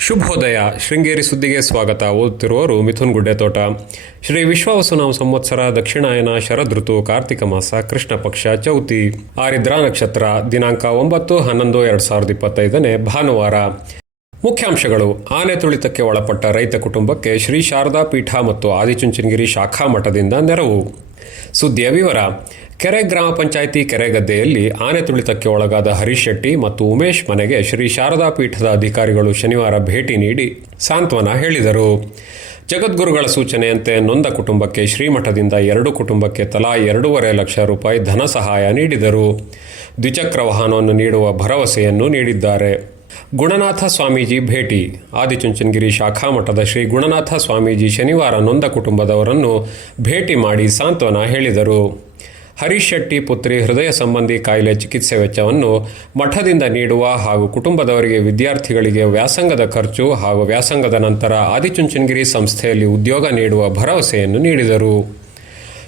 ಶುಭೋದಯ. ಶೃಂಗೇರಿ ಸುದ್ದಿಗೆ ಸ್ವಾಗತ. ಓದುತ್ತಿರುವವರು ಮಿಥುನ್ ಗುಡ್ಡೆತೋಟ. ಶ್ರೀ ವಿಶ್ವಾವಸುನಾಮ ಸಂವತ್ಸರ, ದಕ್ಷಿಣಾಯನ ಶರದೃತು, ಕಾರ್ತಿಕ ಮಾಸ, ಕೃಷ್ಣ ಪಕ್ಷ, ಚೌತಿ, ಆರಿದ್ರಾ ನಕ್ಷತ್ರ, ದಿನಾಂಕ ಒಂಬತ್ತು, ಹನ್ನೊಂದು, ಎರಡು ಸಾವಿರದ ಇಪ್ಪತ್ತೈದನೇ ಭಾನುವಾರ. ಮುಖ್ಯಾಂಶಗಳು. ಆನೆ ತುಳಿತಕ್ಕೆ ಒಳಪಟ್ಟ ರೈತ ಕುಟುಂಬಕ್ಕೆ ಶ್ರೀ ಶಾರದಾ ಪೀಠ ಮತ್ತು ಆದಿಚುಂಚನಗಿರಿ ಶಾಖಾ ಮಠದಿಂದ ನೆರವು. ಸುದ್ದಿಯ ವಿವರ. ಕೆರೆ ಗ್ರಾಮ ಪಂಚಾಯಿತಿ ಕೆರೆಗದ್ದೆಯಲ್ಲಿ ಆನೆ ತುಳಿತಕ್ಕೆ ಒಳಗಾದ ಹರೀಶ್ ಶೆಟ್ಟಿ ಮತ್ತು ಉಮೇಶ್ ಮನೆಗೆ ಶ್ರೀ ಶಾರದಾ ಪೀಠದ ಅಧಿಕಾರಿಗಳು ಶನಿವಾರ ಭೇಟಿ ನೀಡಿ ಸಾಂತ್ವನ ಹೇಳಿದರು. ಜಗದ್ಗುರುಗಳ ಸೂಚನೆಯಂತೆ ನೊಂದ ಕುಟುಂಬಕ್ಕೆ ಶ್ರೀಮಠದಿಂದ ಎರಡು ಕುಟುಂಬಕ್ಕೆ ತಲಾ ಎರಡೂವರೆ ಲಕ್ಷ ರೂಪಾಯಿ ಧನ ಸಹಾಯ ನೀಡಿದರು. ದ್ವಿಚಕ್ರ ವಾಹನವನ್ನು ನೀಡುವ ಭರವಸೆಯನ್ನು ನೀಡಿದ್ದಾರೆ. ಗುಣನಾಥ ಸ್ವಾಮೀಜಿ ಭೇಟಿ. ಆದಿಚುಂಚನಗಿರಿ ಶಾಖಾ ಮಠದ ಶ್ರೀ ಗುಣನಾಥ ಸ್ವಾಮೀಜಿ ಶನಿವಾರ ನೊಂದ ಕುಟುಂಬದವರನ್ನು ಭೇಟಿ ಮಾಡಿ ಸಾಂತ್ವನ ಹೇಳಿದರು. ಹರೀಶ್ ಶೆಟ್ಟಿ ಪುತ್ರಿ ಹೃದಯ ಸಂಬಂಧಿ ಕಾಯಿಲೆ ಚಿಕಿತ್ಸೆ ವೆಚ್ಚವನ್ನು ಮಠದಿಂದ ನೀಡುವ ಹಾಗೂ ಕುಟುಂಬದವರಿಗೆ ವಿದ್ಯಾರ್ಥಿಗಳಿಗೆ ವ್ಯಾಸಂಗದ ಖರ್ಚು ಹಾಗೂ ವ್ಯಾಸಂಗದ ನಂತರ ಆದಿಚುಂಚನಗಿರಿ ಸಂಸ್ಥೆಯಲ್ಲಿ ಉದ್ಯೋಗ ನೀಡುವ ಭರವಸೆಯನ್ನು ನೀಡಿದರು.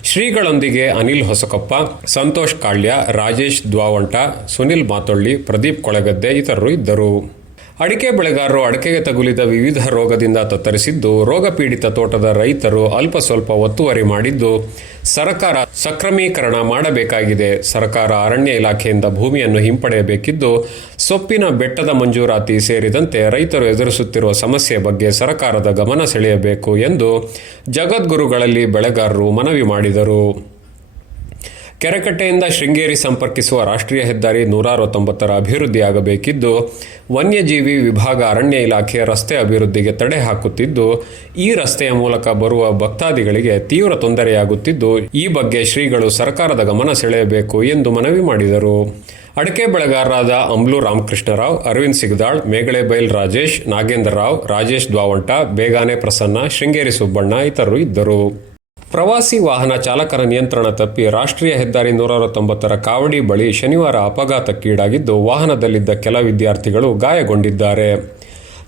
ಶ್ರೀಗಳೊಂದಿಗೆ ಅನಿಲ್ ಹೊಸಕೊಪ್ಪ, ಸಂತೋಷ್ ಕಾಳ್ಯ, ರಾಜೇಶ್ ದ್ವಾವಂಟ, ಸುನಿಲ್ ಮಾತೊಳ್ಳಿ, ಪ್ರದೀಪ್ ಕೊಳಗದ್ದೆ ಇತರರು ಇದ್ದರು. ಅಡಿಕೆ ಬೆಳೆಗಾರರು ಅಡಿಕೆಗೆ ತಗುಲಿದ ವಿವಿಧ ರೋಗದಿಂದ ತತ್ತರಿಸಿದ್ದು, ರೋಗ ಪೀಡಿತ ತೋಟದ ರೈತರು ಅಲ್ಪ ಸ್ವಲ್ಪ ಒತ್ತುವರಿ ಮಾಡಿದ್ದು, ಸರ್ಕಾರ ಸಕ್ರಮೀಕರಣ ಮಾಡಬೇಕಾಗಿದೆ. ಸರ್ಕಾರ ಅರಣ್ಯ ಇಲಾಖೆಯಿಂದ ಭೂಮಿಯನ್ನು ಹಿಂಪಡೆಯಬೇಕಿದ್ದು, ಸೊಪ್ಪಿನ ಬೆಟ್ಟದ ಮಂಜೂರಾತಿ ಸೇರಿದಂತೆ ರೈತರು ಎದುರಿಸುತ್ತಿರುವ ಸಮಸ್ಯೆ ಬಗ್ಗೆ ಸರ್ಕಾರದ ಗಮನ ಸೆಳೆಯಬೇಕು ಎಂದು ಜಗದ್ಗುರುಗಳಲ್ಲಿ ಬೆಳೆಗಾರರು ಮನವಿ ಮಾಡಿದರು. ಕೆರೆಕಟ್ಟೆಯಿಂದ ಶೃಂಗೇರಿ ಸಂಪರ್ಕಿಸುವ ರಾಷ್ಟ್ರೀಯ ಹೆದ್ದಾರಿ ನೂರ ಅರವತ್ತೊಂಬತ್ತರ ಅಭಿವೃದ್ಧಿಯಾಗಬೇಕಿದ್ದು, ವನ್ಯಜೀವಿ ವಿಭಾಗ ಅರಣ್ಯ ಇಲಾಖೆ ರಸ್ತೆ ಅಭಿವೃದ್ಧಿಗೆ ತಡೆ ಹಾಕುತ್ತಿದ್ದು, ಈ ರಸ್ತೆಯ ಮೂಲಕ ಬರುವ ಭಕ್ತಾದಿಗಳಿಗೆ ತೀವ್ರ ತೊಂದರೆಯಾಗುತ್ತಿದ್ದು, ಈ ಬಗ್ಗೆ ಶ್ರೀಗಳು ಸರ್ಕಾರದ ಗಮನ ಸೆಳೆಯಬೇಕು ಎಂದು ಮನವಿ ಮಾಡಿದರು. ಅಡಕೆ ಬೆಳೆಗಾರರಾದ ಅಂಬ್ಲು ರಾಮಕೃಷ್ಣರಾವ್, ಅರವಿಂದ್ ಸಿಗದಾಳ್, ಮೇಗಳೆ ಬೈಲ್ ರಾಜೇಶ್, ನಾಗೇಂದ್ರ ರಾವ್, ರಾಜೇಶ್ ದ್ವಾವಂಟ, ಬೇಗಾನೆ ಪ್ರಸನ್ನ, ಶೃಂಗೇರಿ ಸುಬ್ಬಣ್ಣ ಇತರರು ಇದ್ದರು. ಪ್ರವಾಸಿ ವಾಹನ ಚಾಲಕರ ನಿಯಂತ್ರಣ ತಪ್ಪಿ ರಾಷ್ಟ್ರೀಯ ಹೆದ್ದಾರಿ ನೂರ ಅರವತ್ತೊಂಬತ್ತರ ಕಾವಡಿ ಬಳಿ ಶನಿವಾರ ಅಪಘಾತಕ್ಕೀಡಾಗಿದ್ದು ವಾಹನದಲ್ಲಿದ್ದ ಕೆಲ ವಿದ್ಯಾರ್ಥಿಗಳು ಗಾಯಗೊಂಡಿದ್ದಾರೆ.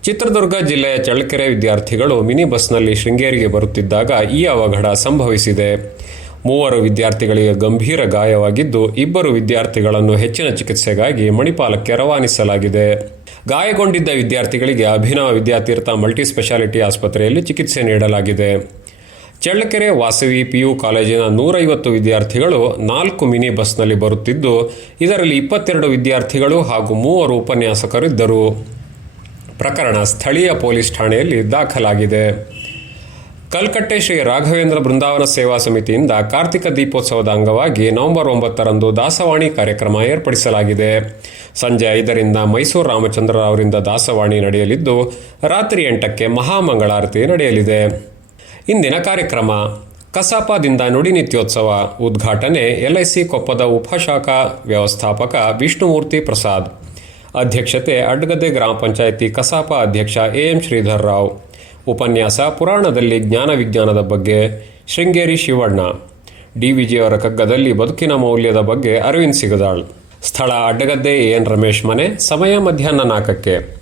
ಚಿತ್ರದುರ್ಗ ಜಿಲ್ಲೆಯ ಚಳ್ಳಕೆರೆ ವಿದ್ಯಾರ್ಥಿಗಳು ಮಿನಿ ಬಸ್ನಲ್ಲಿ ಶೃಂಗೇರಿಗೆ ಬರುತ್ತಿದ್ದಾಗ ಈ ಅವಘಡ ಸಂಭವಿಸಿದೆ. ಮೂವರು ವಿದ್ಯಾರ್ಥಿಗಳಿಗೆ ಗಂಭೀರ ಗಾಯವಾಗಿದ್ದು ಇಬ್ಬರು ವಿದ್ಯಾರ್ಥಿಗಳನ್ನು ಹೆಚ್ಚಿನ ಚಿಕಿತ್ಸೆಗಾಗಿ ಮಣಿಪಾಲಕ್ಕೆ ರವಾನಿಸಲಾಗಿದೆ. ಗಾಯಗೊಂಡಿದ್ದ ವಿದ್ಯಾರ್ಥಿಗಳಿಗೆ ಅಭಿನವ ವಿದ್ಯಾತೀರ್ಥ ಮಲ್ಟಿ ಸ್ಪೆಷಾಲಿಟಿ ಆಸ್ಪತ್ರೆಯಲ್ಲಿ ಚಿಕಿತ್ಸೆ ನೀಡಲಾಗಿದೆ. ಚಳ್ಳಕೆರೆ, ವಾಸವಿ, ಪಿಯು ಕಾಲೇಜಿನ ನೂರೈವತ್ತು ವಿದ್ಯಾರ್ಥಿಗಳು ನಾಲ್ಕು ಮಿನಿ ಬಸ್ನಲ್ಲಿ ಬರುತ್ತಿದ್ದು, ಇದರಲ್ಲಿ ಇಪ್ಪತ್ತೆರಡು ವಿದ್ಯಾರ್ಥಿಗಳು ಹಾಗೂ ಮೂವರು ಉಪನ್ಯಾಸಕರಿದ್ದರು. ಪ್ರಕರಣ ಸ್ಥಳೀಯ ಪೊಲೀಸ್ ಠಾಣೆಯಲ್ಲಿ ದಾಖಲಾಗಿದೆ. ಕಲ್ಕಟ್ಟೆ ಶ್ರೀ ರಾಘವೇಂದ್ರ ಬೃಂದಾವನ ಸೇವಾ ಸಮಿತಿಯಿಂದ ಕಾರ್ತಿಕ ದೀಪೋತ್ಸವದ ಅಂಗವಾಗಿ ನವೆಂಬರ್ ಒಂಬತ್ತರಂದು ದಾಸವಾಣಿ ಕಾರ್ಯಕ್ರಮ ಏರ್ಪಡಿಸಲಾಗಿದೆ. ಸಂಜೆ ಐದರಿಂದ ಮೈಸೂರು ರಾಮಚಂದ್ರ ಅವರಿಂದ ದಾಸವಾಣಿ ನಡೆಯಲಿದ್ದು, ರಾತ್ರಿ ಎಂಟಕ್ಕೆ ಮಹಾಮಂಗಳಾರತಿ ನಡೆಯಲಿದೆ. ಇಂದಿನ ಕಾರ್ಯಕ್ರಮ ಕಸಾಪದಿಂದ ನುಡಿನಿತ್ಯೋತ್ಸವ ಉದ್ಘಾಟನೆ ಎಲ್ಐಸಿ ಕೊಪ್ಪದ ಉಪಶಾಖಾ ವ್ಯವಸ್ಥಾಪಕ ವಿಷ್ಣುಮೂರ್ತಿ ಪ್ರಸಾದ್. ಅಧ್ಯಕ್ಷತೆ ಅಡ್ಗದ್ದೆ ಗ್ರಾಮ ಪಂಚಾಯಿತಿ ಕಸಾಪ ಅಧ್ಯಕ್ಷ ಎಎಂ ಶ್ರೀಧರ್ ರಾವ್. ಉಪನ್ಯಾಸ ಪುರಾಣದಲ್ಲಿ ಜ್ಞಾನ ವಿಜ್ಞಾನದ ಬಗ್ಗೆ ಶೃಂಗೇರಿ ಶಿವಣ್ಣ. ಡಿವಿಜಿಯವರ ಕಗ್ಗದಲ್ಲಿ ಬದುಕಿನ ಮೌಲ್ಯದ ಬಗ್ಗೆ ಅರವಿಂದ್ ಸಿಗದಾಳ್. ಸ್ಥಳ ಅಡ್ಡಗದ್ದೆ ಎ ಎನ್ ರಮೇಶ್ ಮನೆ, ಸಮಯ ಮಧ್ಯಾಹ್ನ ನಾಲ್ಕಕ್ಕೆ.